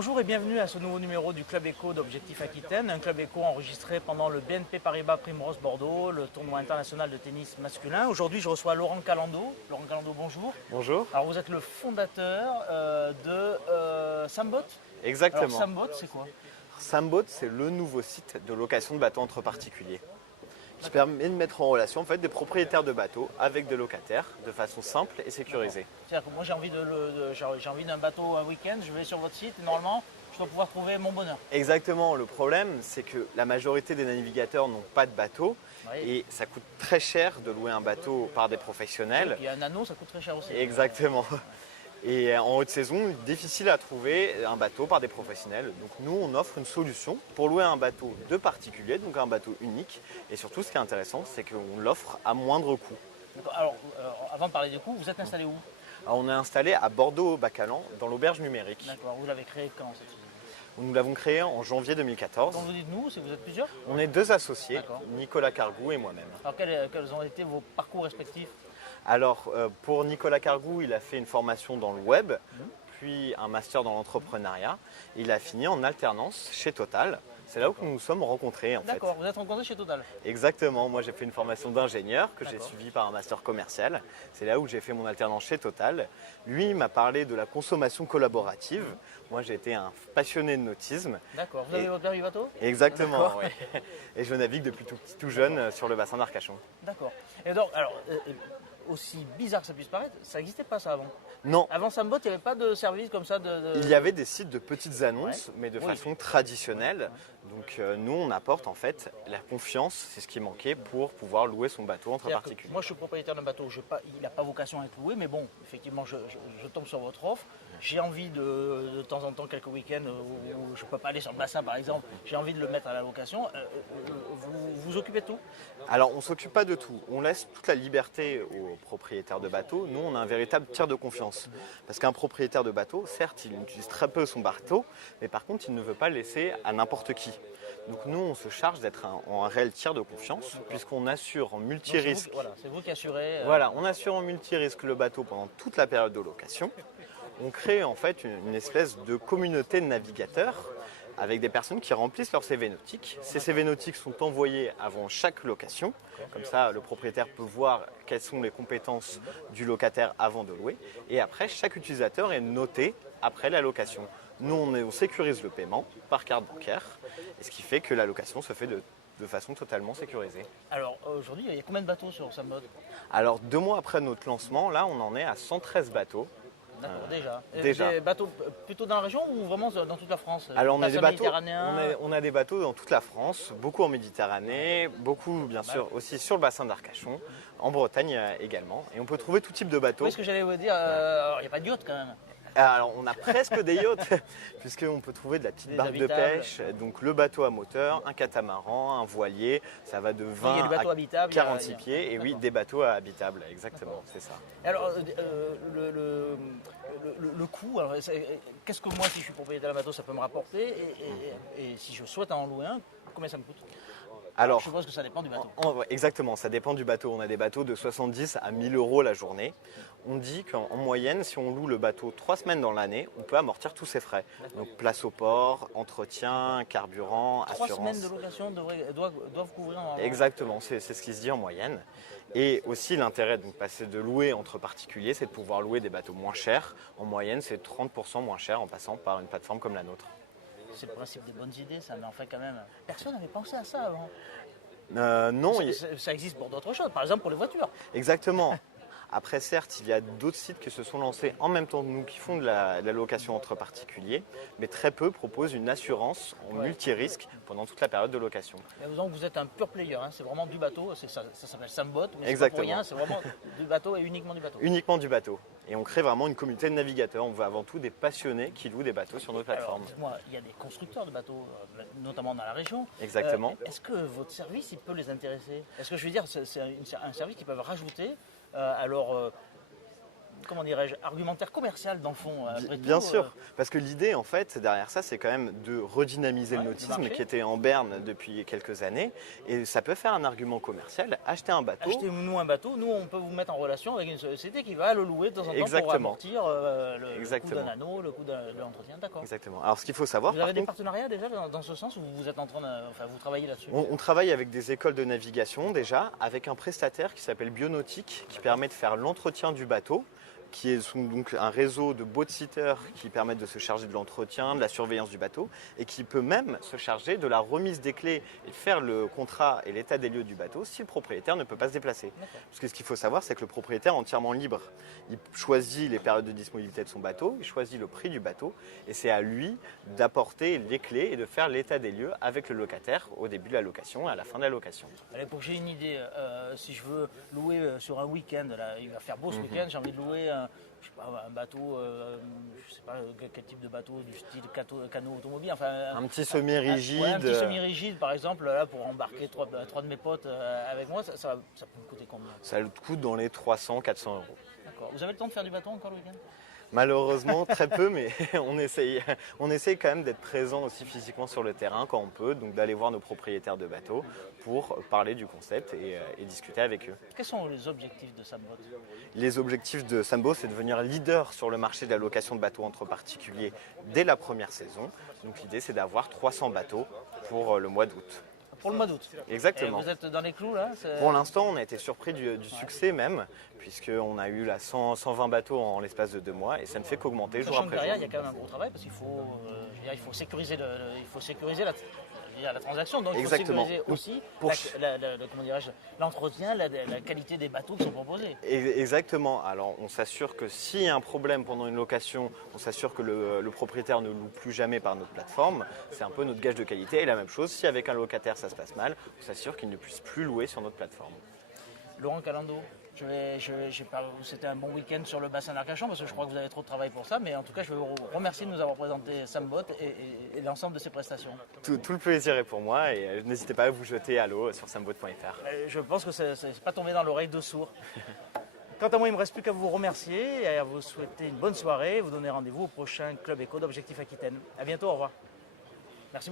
Bonjour et bienvenue à ce nouveau numéro du Club Éco d'Objectif Aquitaine, un club éco enregistré pendant le BNP Paribas Primrose Bordeaux, le tournoi international de tennis masculin. Aujourd'hui, je reçois Laurent Calando. Laurent Calando, bonjour. Bonjour. Alors, vous êtes le fondateur de Sambot. Exactement. Alors, Sambot, c'est quoi? Sambot, c'est le nouveau site de location de bateaux entre particuliers qui permet de mettre en relation des propriétaires de bateaux avec des locataires de façon simple et sécurisée. C'est-à-dire que moi, j'ai envie d'un bateau un week-end, je vais sur votre site et normalement, je dois pouvoir trouver mon bonheur. Exactement. Le problème, c'est que la majorité des navigateurs n'ont pas de bateau et ça coûte très cher de louer un bateau par des professionnels. Il y a un anneau, ça coûte très cher aussi. Exactement. Et en haute saison, difficile à trouver un bateau par des professionnels. Donc nous, on offre une solution pour louer un bateau de particulier, donc un bateau unique. Et surtout, ce qui est intéressant, c'est qu'on l'offre à moindre coût. Alors, avant de parler du coût, vous êtes installé où? Alors, on est installé à Bordeaux-Bacalan, dans l'auberge numérique. D'accord, vous l'avez créé quand cette société? Nous l'avons créé en janvier 2014. Quand vous dites nous, c'est vous êtes plusieurs? On est deux associés, D'accord. Nicolas Cargou et moi-même. Alors quels ont été vos parcours respectifs? Alors, pour Nicolas Cargou, il a fait une formation dans le web, puis un master dans l'entrepreneuriat. Il a fini en alternance chez Total. C'est là où nous nous sommes rencontrés en fait. D'accord, vous êtes rencontrés chez Total. Exactement, moi j'ai fait une formation d'ingénieur que j'ai D'accord. suivie par un master commercial. C'est là où j'ai fait mon alternance chez Total. Lui il m'a parlé de la consommation collaborative. Moi j'ai été un passionné de nautisme. D'accord, vous avez votre permis bateau? Exactement, D'accord. oui. Et je navigue depuis tout jeune sur le bassin d'Arcachon. D'accord. Et donc, alors, aussi bizarre que ça puisse paraître, ça n'existait pas ça avant. Non, Avant Sambot, il n'y avait pas de service comme ça il y avait des sites de petites annonces, Ouais. mais de Oui. façon traditionnelle. Donc nous, on apporte en fait la confiance, c'est ce qui manquait pour pouvoir louer son bateau entre C'est-à-dire que particuliers. moi, je suis propriétaire d'un bateau, il n'a pas vocation à être loué, mais bon, effectivement, je tombe sur votre offre. J'ai envie de temps en temps, quelques week-ends où je ne peux pas aller sur le bassin, par exemple, j'ai envie de le mettre à la location. Vous vous occupez de tout? Alors, on ne s'occupe pas de tout. On laisse toute la liberté aux propriétaires de bateaux. Nous, on a un véritable tiers de confiance. Parce qu'un propriétaire de bateau, certes, il utilise très peu son bateau, mais par contre, il ne veut pas le laisser à n'importe qui. Donc nous, on se charge d'être un réel tiers de confiance, puisqu'on assure en Donc, multirisque. Voilà, c'est vous qui assurez. Voilà, on assure en multirisque le bateau pendant toute la période de location. On crée en fait une espèce de communauté de navigateurs avec des personnes qui remplissent leur CV nautique. Ces CV nautiques sont envoyés avant chaque location. Comme ça, le propriétaire peut voir quelles sont les compétences du locataire avant de louer. Et après, chaque utilisateur est noté après la location. Nous, on sécurise le paiement par carte bancaire, et ce qui fait que la location se fait de façon totalement sécurisée. Alors aujourd'hui, il y a combien de bateaux sur Sambot? Alors, 2 mois après notre lancement, là, on en est à 113 bateaux. D'accord, déjà. déjà. Des bateaux plutôt dans la région ou vraiment dans toute la France? Alors on a des Bassin bateaux, méditerranéen. on a des bateaux dans toute la France, beaucoup en Méditerranée, beaucoup bien sûr aussi sur le bassin d'Arcachon, en Bretagne également. Et on peut trouver tout type de bateaux. Oui, ce que j'allais vous dire, il n'y a pas de yacht quand même. Alors on a presque des yachts, puisqu'on peut trouver de la petite Des barque de habitables. pêche, donc le bateau à moteur, un catamaran, un voilier, ça va de il y 20 a des bateaux à habitables, 46 pieds, et oui, D'accord. des bateaux habitables, exactement, c'est ça. Alors, le coût, alors, qu'est-ce que moi, si je suis propriétaire d'un bateau, ça peut me rapporter et si je souhaite en louer un, combien ça me coûte? Alors, Je suppose que ça dépend du bateau. Exactement, ça dépend du bateau. On a des bateaux de 70 à 1000 euros la journée. On dit qu'en moyenne, si on loue le bateau 3 semaines dans l'année, on peut amortir tous ses frais. Donc place au port, entretien, carburant, 3 assurance. semaines de location doivent couvrir en... Exactement, c'est ce qui se dit en moyenne. Et aussi l'intérêt de passer de louer entre particuliers, c'est de pouvoir louer des bateaux moins chers. En moyenne, c'est 30% moins cher en passant par une plateforme comme la nôtre. C'est le principe des bonnes idées, ça, mais enfin quand même, personne n'avait pensé à ça avant. Non, Ça existe pour d'autres choses, par exemple pour les voitures. exactement. Après, certes, il y a d'autres sites qui se sont lancés en même temps que nous, qui font de la location entre particuliers, mais très peu proposent une assurance en multirisque pendant toute la période de location. Donc vous êtes un pur player, hein, c'est vraiment du bateau, ça s'appelle Sambot, mais c'est pas Exactement. pour rien, c'est vraiment du bateau et uniquement du bateau. Uniquement du bateau. Et on crée vraiment une communauté de navigateurs. On veut avant tout des passionnés qui louent des bateaux sur notre Alors, plateforme. dites-moi, il y a des constructeurs de bateaux, notamment dans la région. Exactement. Est-ce que votre service, il peut les intéresser? Est-ce que je veux dire, c'est un service qu'ils peuvent rajouter comment dirais-je, argumentaire commercial dans le fond. Après Bien tout, sûr, parce que l'idée en fait derrière ça c'est quand même de redynamiser le le nautisme marché. qui était en berne depuis quelques années et ça peut faire un argument commercial, acheter un bateau. Achetez-nous un bateau, nous on peut vous mettre en relation avec une société qui va le louer de temps en temps pour Exactement. amortir le coût Exactement. d'un anneau, le coût de l'entretien, d'accord. Exactement. Alors ce qu'il faut savoir, Vous avez par des contre, partenariats déjà dans ce sens ou vous êtes en train de, enfin vous travaillez là-dessus? on travaille avec des écoles de navigation déjà, avec un prestataire qui s'appelle Bionautique, qui permet de faire l'entretien du bateau, qui est donc un réseau de boat-sitters qui permettent de se charger de l'entretien, de la surveillance du bateau, et qui peut même se charger de la remise des clés et faire le contrat et l'état des lieux du bateau si le propriétaire ne peut pas se déplacer. Parce que ce qu'il faut savoir, c'est que le propriétaire est entièrement libre. Il choisit les périodes de disponibilité de son bateau, il choisit le prix du bateau, et c'est à lui d'apporter les clés et de faire l'état des lieux avec le locataire au début de la location et à la fin de la location. Allez, pour que j'ai une idée, si je veux louer sur un week-end, là, il va faire beau ce week-end, j'ai envie de louer je sais pas, un bateau, je sais pas quel type de bateau, du style canot automobile, enfin Un petit semi-rigide. Un petit semi-rigide par exemple, là pour embarquer trois de mes potes avec moi, ça peut me coûter combien? Ça coûte dans les 300-400 euros. D'accord. Vous avez le temps de faire du bateau encore le week-end? Malheureusement, très peu, mais on essaye quand même d'être présent aussi physiquement sur le terrain quand on peut, donc d'aller voir nos propriétaires de bateaux pour parler du concept et discuter avec eux. Quels sont les objectifs de Samboat? Les objectifs de Sambo, c'est de devenir leader sur le marché de la location de bateaux entre particuliers dès la première saison. Donc l'idée, c'est d'avoir 300 bateaux pour le mois d'août. Pour le mois d'août. Exactement. Et vous êtes dans les clous là? Pour l'instant, on a été surpris du succès même, puisqu'on a eu 120 bateaux en l'espace de 2 mois et ça ne fait qu'augmenter jour Sachant que après derrière, jour. il y a quand même un gros travail parce qu'il faut, il faut sécuriser, la transaction. Donc Exactement. il faut sécuriser aussi Pour- comment dirais-je, l'entretien, la qualité des bateaux qui sont proposés. Exactement. Alors, on s'assure que s'il y a un problème pendant une location, on s'assure que le propriétaire ne loue plus jamais par notre plateforme. C'est un peu notre gage de qualité. Et la même chose, si avec un locataire ça se passe mal, on s'assure qu'il ne puisse plus louer sur notre plateforme. Laurent Calando, c'était un bon week-end sur le bassin d'Arcachon parce que je crois que vous avez trop de travail pour ça, mais en tout cas, je veux vous remercier de nous avoir présenté Samboat et l'ensemble de ses prestations. Tout le plaisir est pour moi et n'hésitez pas à vous jeter à l'eau sur samboat.fr. Je pense que c'est pas tombé dans l'oreille de sourd. Quant à moi, il ne me reste plus qu'à vous remercier et à vous souhaiter une bonne soirée, vous donner rendez-vous au prochain Club Éco d'Objectif Aquitaine. À bientôt, au revoir. Merci.